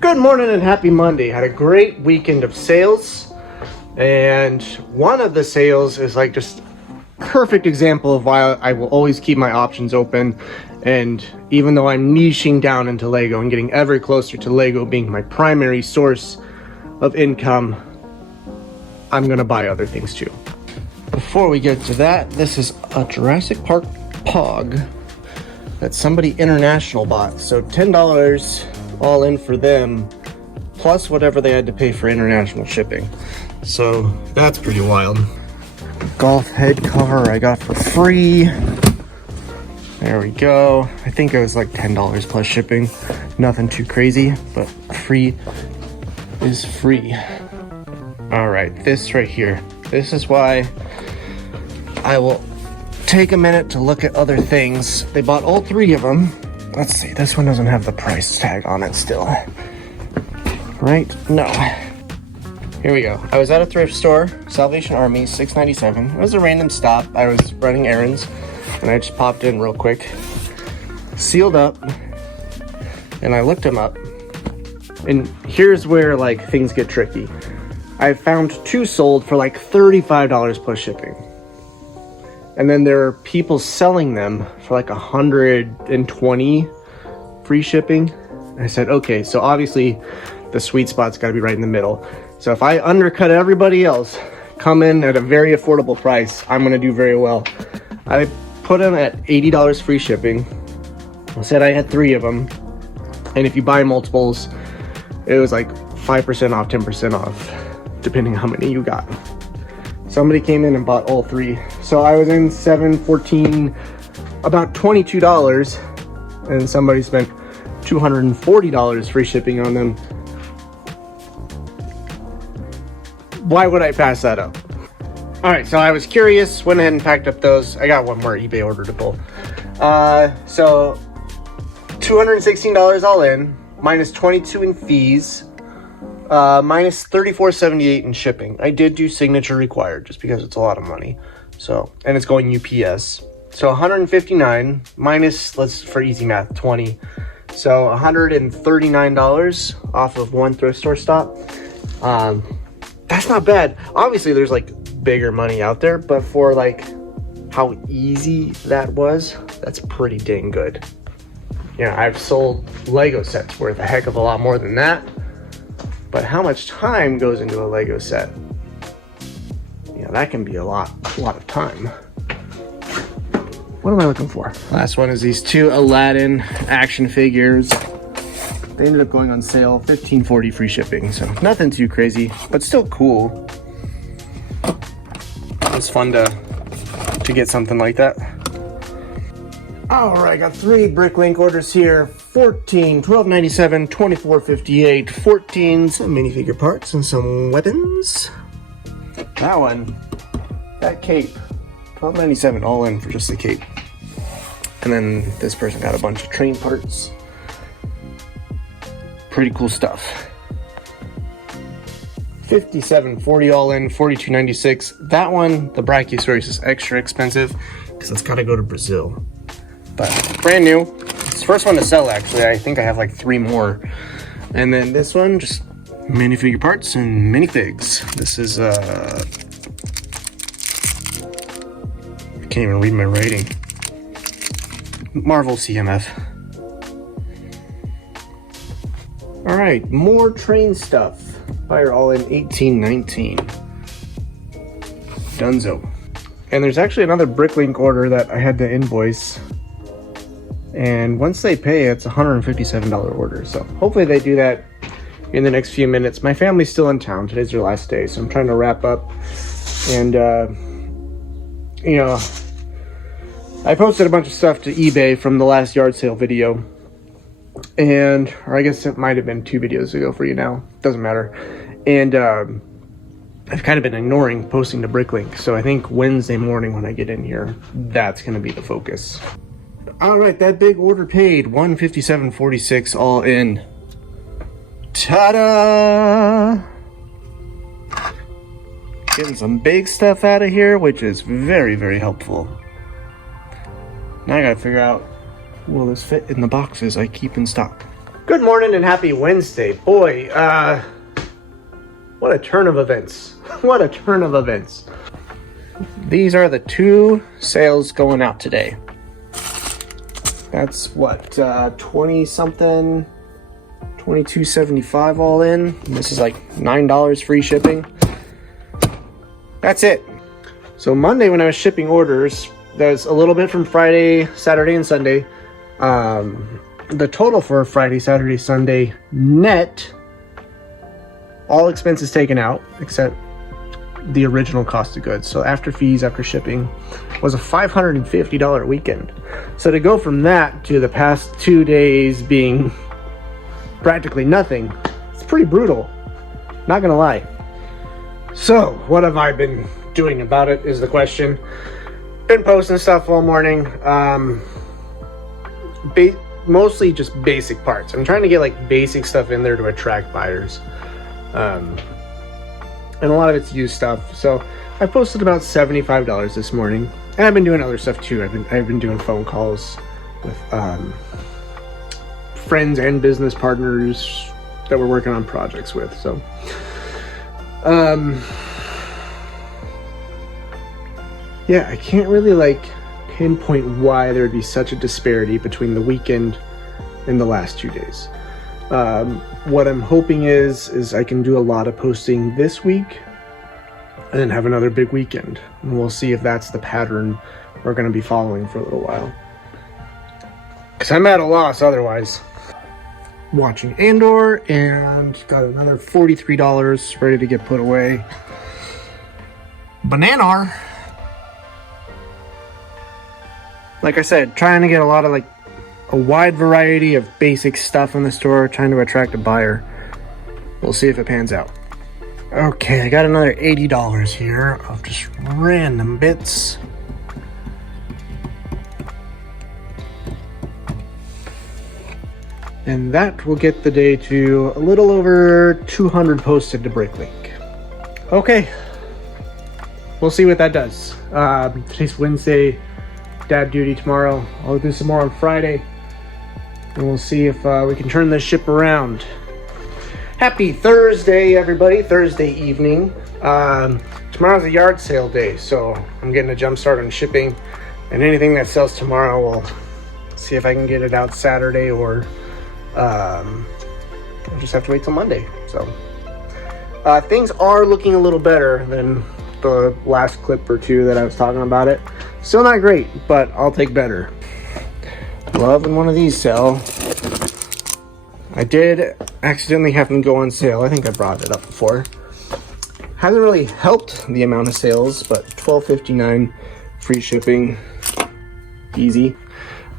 Good morning and happy Monday. Had a great weekend of sales, and one of the sales is like just perfect example of why I will always keep my options open. And even though I'm niching down into Lego and getting ever closer to Lego being my primary source of income, I'm gonna buy other things too. Before we get to that, this is a Jurassic Park Pog that somebody international bought. So $10 all in for them, plus whatever they had to pay for international shipping. So that's pretty wild. Golf head cover I got for free. There we go. I think it was like $10 plus shipping. Nothing too crazy, but free is free. All right, this right here. This is why I will take a minute to look at other things. They bought all three of them. Let's see, this one doesn't have the price tag on it still. Right? No. Here we go. I was at a thrift store, Salvation Army, $6.97. It was a random stop. I was running errands, and I just popped in real quick. Sealed up, and I looked them up. And here's where like things get tricky. I found two sold for like $35 plus shipping. And then there are people selling them for like 120 free shipping. I said, okay, so obviously the sweet spot's gotta be right in the middle. So if I undercut everybody else, come in at a very affordable price, I'm gonna do very well. I put them at $80 free shipping. I said I had three of them. And if you buy multiples, it was like 5% off, 10% off, depending on how many you got. Somebody came in and bought all three. So I was in 7, 14, about $22, and somebody spent $240 free shipping on them. Why would I pass that up? All right, so I was curious, went ahead and packed up those. I got one more eBay order to pull. So $216 all in, minus $22 in fees. Minus $34.78 in shipping. I did do signature required just because it's a lot of money. So, and it's going UPS. So $159 minus, let's for easy math, 20. So $139 off of one thrift store stop. That's not bad. Obviously there's like bigger money out there, but for like how easy that was, that's pretty dang good. Yeah, I've sold Lego sets worth a heck of a lot more than that. But how much time goes into a Lego set? Yeah, that can be a lot of time. What am I looking for? Last one is these two Aladdin action figures. They ended up going on sale, $15.40 free shipping, so nothing too crazy, but still cool. It was fun to get something like that. All right, got three BrickLink orders here. 14, $12.97, $24.58, 14, some minifigure parts and some weapons. That one, that cape, $12.97 all in for just the cape. And then this person got a bunch of train parts. Pretty cool stuff. $57.40 all in, $42.96. That one, the Brachiosaurus, is extra expensive because it's got to go to Brazil. But brand new. It's the first one to sell, actually. I think I have like three more. And then this one, just minifigure parts and minifigs. This is, I can't even read my writing. Marvel CMF. All right, more train stuff. Fire all in $18.19. Dunzo. And there's actually another BrickLink order that I had to invoice. And once they pay, it's a $157 order. So hopefully they do that in the next few minutes. My family's still in town. Today's their last day, so I'm trying to wrap up. And, you know, I posted a bunch of stuff to eBay from the last yard sale video. And, or I guess it might have been 2 videos ago for you now. Doesn't matter. And I've kind of been ignoring posting to BrickLink. So I think Wednesday morning when I get in here, that's going to be the focus. All right, that big order paid, $157.46 all in. Ta-da! Getting some big stuff out of here, which is very, very helpful. Now I gotta figure out, will this fit in the boxes I keep in stock? Good morning and happy Wednesday. Boy, what a turn of events. What a turn of events. These are the two sales going out today. That's what, 20 something, $22.75 all in. And this is like $9 free shipping. That's it. So Monday when I was shipping orders, there's a little bit from Friday, Saturday, and Sunday. The total for Friday, Saturday, Sunday net, all expenses taken out, except the original cost of goods. So after fees, after shipping, was a $550 weekend. So to go from that to the past 2 days being practically nothing, it's pretty brutal. Not gonna lie. So what have I been doing about it is the question. Been posting stuff all morning. Mostly just basic parts. I'm trying to get like basic stuff in there to attract buyers. And a lot of it's used stuff. So I posted about $75 this morning. And I've been doing other stuff too. I've been doing phone calls with friends and business partners that we're working on projects with. So yeah, I can't really like pinpoint why there would be such a disparity between the weekend and the last 2 days. What I'm hoping is I can do a lot of posting this week and then have another big weekend. And we'll see if that's the pattern we're going to be following for a little while. Because I'm at a loss otherwise. Watching Andor and got another $43 ready to get put away. Bananar. Like I said, trying to get a lot of like a wide variety of basic stuff in the store, trying to attract a buyer. We'll see if it pans out. Okay, I got another $80 here of just random bits. And that will get the day to a little over 200 posted to BrickLink. Okay, we'll see what that does. Today's Wednesday. Dad duty tomorrow. I'll do some more on Friday, and we'll see if we can turn this ship around. Happy Thursday, everybody. Thursday evening. Tomorrow's a yard sale day, so I'm getting a jump start on shipping, and anything that sells tomorrow, we'll see if I can get it out Saturday, or I'll just have to wait till Monday. So things are looking a little better than the last clip or two that I was talking about it. Still not great, but I'll take better. Love when one of these sell. I did accidentally have them go on sale. I think I brought it up before. Hasn't really helped the amount of sales, but $12.59 free shipping. Easy.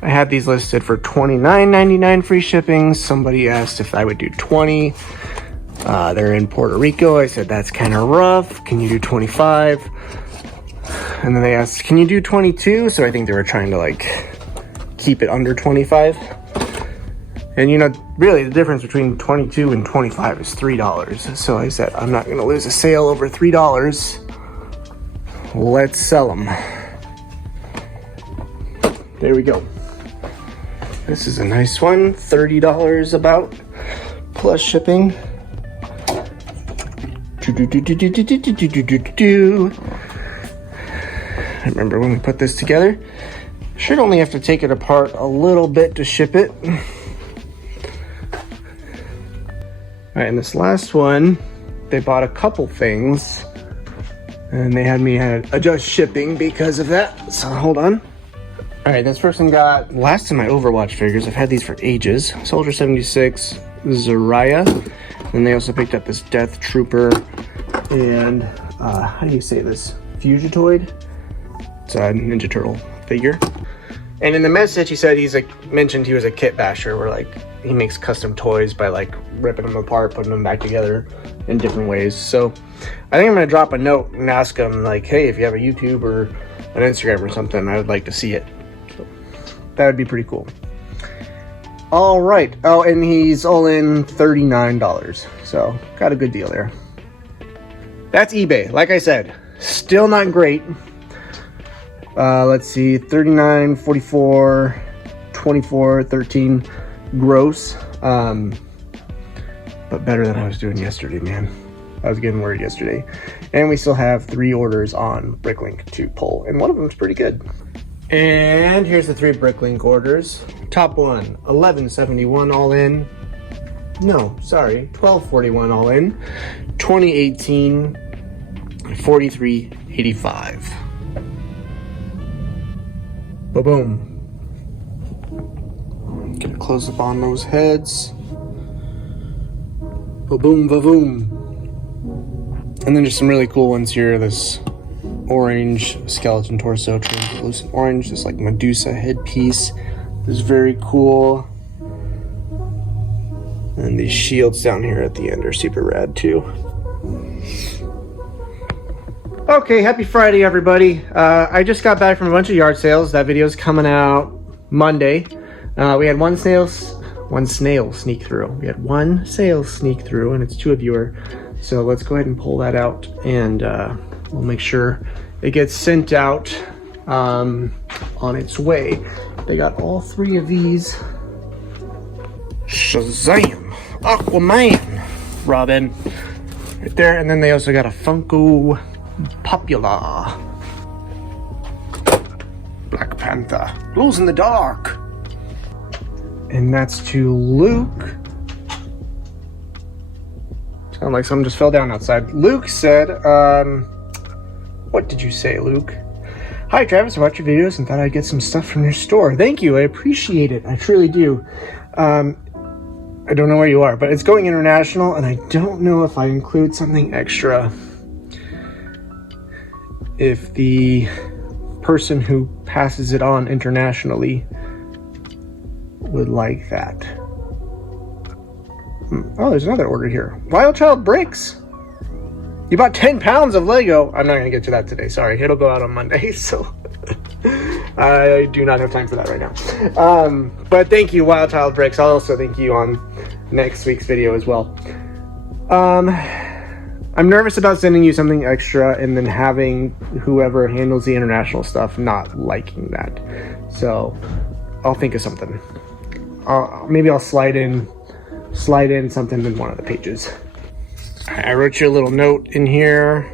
I had these listed for $29.99 free shipping. Somebody asked if I would do 20. They're in Puerto Rico. I said that's kind of rough. Can you do 25? And then they asked, can you do 22? So I think they were trying to like keep it under 25. And you know, really the difference between 22 and 25 is $3. So I said, I'm not going to lose a sale over $3. Let's sell them. There we go. This is a nice one. $30 about, plus shipping. I remember when we put this together. Should only have to take it apart a little bit to ship it. Alright, and this last one, they bought a couple things, and they had me adjust shipping because of that. So hold on. Alright, this person got last of my Overwatch figures. I've had these for ages. Soldier 76, Zarya. And they also picked up this Death Trooper and how do you say this? Fugitoid? It's a Ninja Turtle figure. And in the message, he said mentioned he was a kit basher, where like he makes custom toys by like ripping them apart, putting them back together in different ways. So I think I'm gonna drop a note and ask him like, hey, if you have a YouTube or an Instagram or something, I would like to see it. So that would be pretty cool. All right. Oh, and he's all in $39. So got a good deal there. That's eBay. Like I said, still not great. Let's see, 39, 44, 24, 13 gross But better than I was doing yesterday, man. I was getting worried yesterday. And we still have 3 orders on BrickLink to pull, and one of them is pretty good. And here's the 3 BrickLink orders. Top one, $11.71 all in. No, sorry, $12.41 all in. 2018, $43.85. Ba-boom. Gonna close up on those heads. Ba-boom, ba-boom. And then just some really cool ones here. This orange skeleton torso, translucent orange, this like Medusa headpiece. This is very cool. And these shields down here at the end are super rad too. Okay, happy Friday, everybody. I just got back from a bunch of yard sales. That video is coming out Monday. We had one snail sneak through. We had one sale sneak through, and it's to a viewer. So let's go ahead and pull that out, and we'll make sure it gets sent out on its way. They got all 3 of these. Shazam! Aquaman! Robin. Right there, and then they also got a Funko Popular. Black Panther. Glows in the dark. And that's to Luke. Sound like something just fell down outside. Luke said, what did you say, Luke? Hi, Travis. I watched your videos and thought I'd get some stuff from your store. Thank you. I appreciate it. I truly do. I don't know where you are, but it's going international, and I don't know if I include something extra if the person who passes it on internationally would like that. Oh, there's another order here. Wild Child Bricks. You bought 10 pounds of Lego. I'm not going to get to that today. Sorry. It'll go out on Monday, so I do not have time for that right now. But thank you, Wild Child Bricks. I'll also thank you on next week's video as well. I'm nervous about sending you something extra and then having whoever handles the international stuff not liking that. So I'll think of something. Maybe I'll slide in something in one of the pages. I wrote you a little note in here.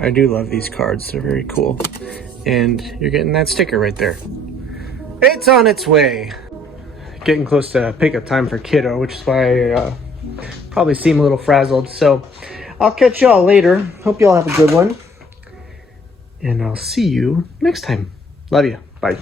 I do love these cards. They're very cool. And you're getting that sticker right there. It's on its way. Getting close to pickup time for kiddo, which is why I probably seem a little frazzled. So I'll catch y'all later. Hope y'all have a good one. And I'll see you next time. Love you. Bye.